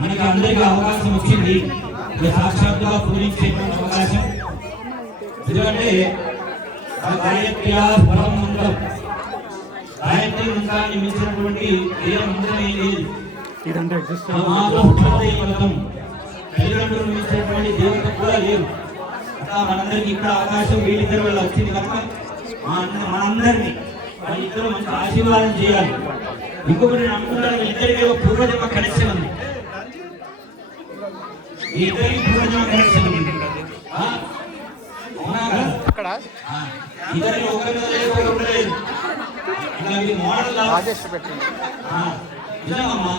మనకి అందరికీ అవకాశం వచ్చింది, సాక్షాత్తుగా పూరించేటువంటి అవకాశం. ఎందుకంటే గాయత్రి మంత్రాన్ని మించినటువంటి ఏ మంత్రం ఏం లేదు. తల్లిదండ్రులు మించినటువంటి దేవత కూడా లేదు. అట్లా మనందరికీ ఇక్కడ అవకాశం వీళ్ళిద్దరి వల్ల వచ్చింది కనుక మనందరినీ వాళ్ళిద్దరూ మంచి ఆశీర్వాదం చేయాలి. ఇంకొకటి నమ్ముకుంటారు, ఇద్దరికి పూర్వజన్మ కనెక్షన్ ఉంది. ఇద్దరికి పూర్వజన్మ కనెక్షన్ ఉంది. అవునా కదా? ఇద్దరికి ఒకరి ఉండలేదు. నిజమమ్మా,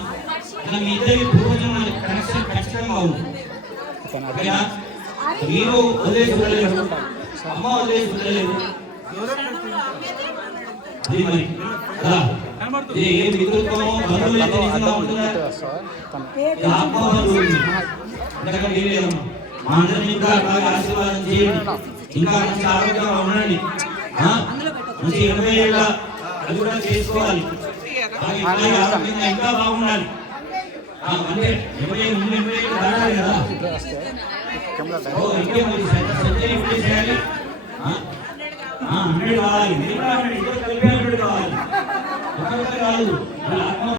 ఇలా మీ ఇద్దరికి పూర్వజన్మ కనెక్షన్ ఖచ్చితంగా ఉంది. మీరు వదిలేసి ఉండలేదు, అమ్మ వదిలేసి ఉండలేదు. ఏ మిత్రుత్వమో బంధువులు లేదమ్మా. మా అందరినీ ఇంకా బాగా ఆశీర్వాదం చేయండి. ఇంకా మంచి ఆరోగ్యంగా ఉండండి. మంచి 20 ఏళ్ళ అది కూడా చేసుకోవాలి. ఆరోగ్యంగా ఇంకా బాగుండాలి. అంటే 20 ఏళ్ళు దాటాలి కదా. ఇంకే మరి సర్జరీ కూడా చేయాలి. 100 కావాలి, 100 కావాలి, ఒకరికి కాదు.